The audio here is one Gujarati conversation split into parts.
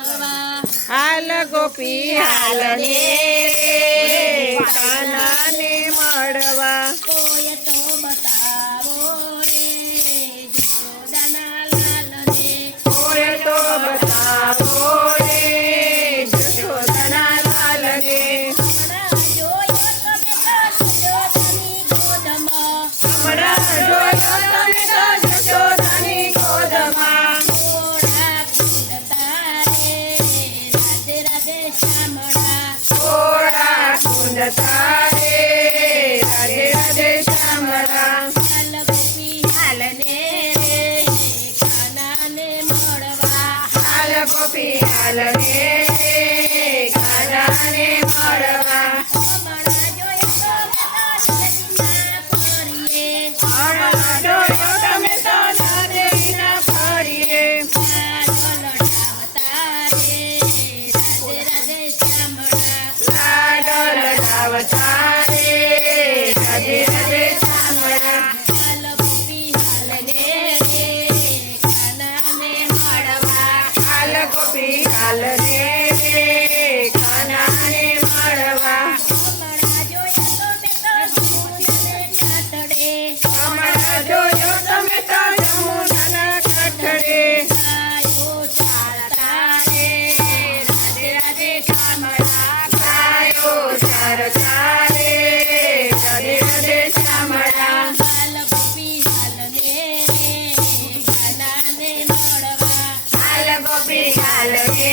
હાલ ગોપી હાલ ને કાનાને મળવા કોઈ તો બતાવો રે જશોદાના લાલને કોઈ તો બતાવો રે જશોદાના લાલને હમણાં જોયો તમે તો જશોદાની ગોદમાં હમણાં જોયો તમે તો જશોદાની ગોદમાં થોડા કુંડ તારે રાધે રાધે શામળા થોડા કુંડ તારે રાધે રાધે શામળા હાલ ગોપી હાલને રે કાનાને મળવા હાલ ગોપી હાલ ને કાનાને મળવા હમણાં જોયો તમે તો નદીના ફરીએ હમણાં જોયો તમે તો નદીના ફરીએ લાડો લડાવતા રે રાધે રાધે લાડો લડાવતા રે રાધે રાધે શામળા હાલ ગોપી હાલને રે કાનાને મળવા હાલ ગોપી હાલ ને કાનાને મળવા હમણાં જોયો તમે તો જમુનાને કાંઠડે ગાયો ચારતા રે રાધે રાધે શામળા હાલ ગોપી હાલને રે કાનાને મળવા હાલ ગોપી હાલ ને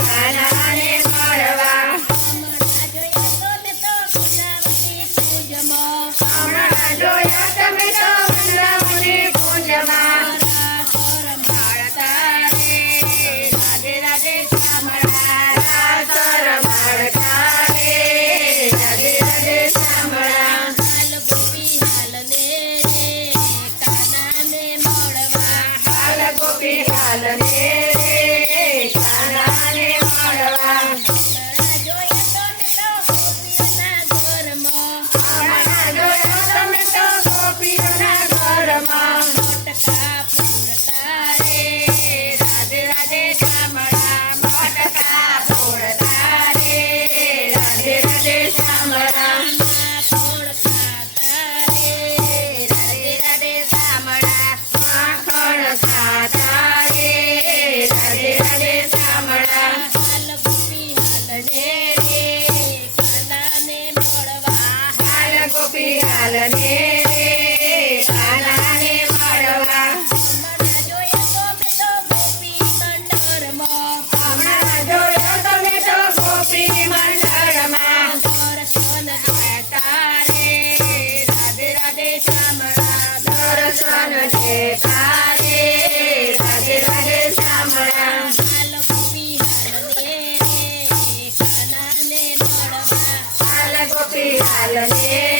કાનાને મળવા હમણાં જોયો તમે તો વૃંદાવની પૂજમાં હમણાં જોયો તમે તો વૃંદાવની પૂજમાં રાસ રમાડતા રે રાધે રાધે શામળા રાસ રમાડતા રે રાધે રાધે શામળા હાલ ગોપી હાલને રે કાનાને મળવા હાલ ગોપી હાલ ને કાનાને મળવા હમણાં જોયો તમે તો ગોપીઓના ઘરમાં હમણાં મોટકા પૂરતા રે રાધે રાધે શામળા મોટકા ફોડતા રે રાધે રાધે શામળા માખણ ખાતા રે રાધે રાધે શામળા હાલ ગોપી હાલ ને કાનાને મળવા હમણાં જોયો તમે તો ગોપી મંડળમાં દર્શન દેતા રે રાધે રાધે શામળા દર્શન દેતા રે રાધે રાધે શામળા હાલ ગોપી હાલને રે કાનાને મળવા હાલ ગોપી હાલ ને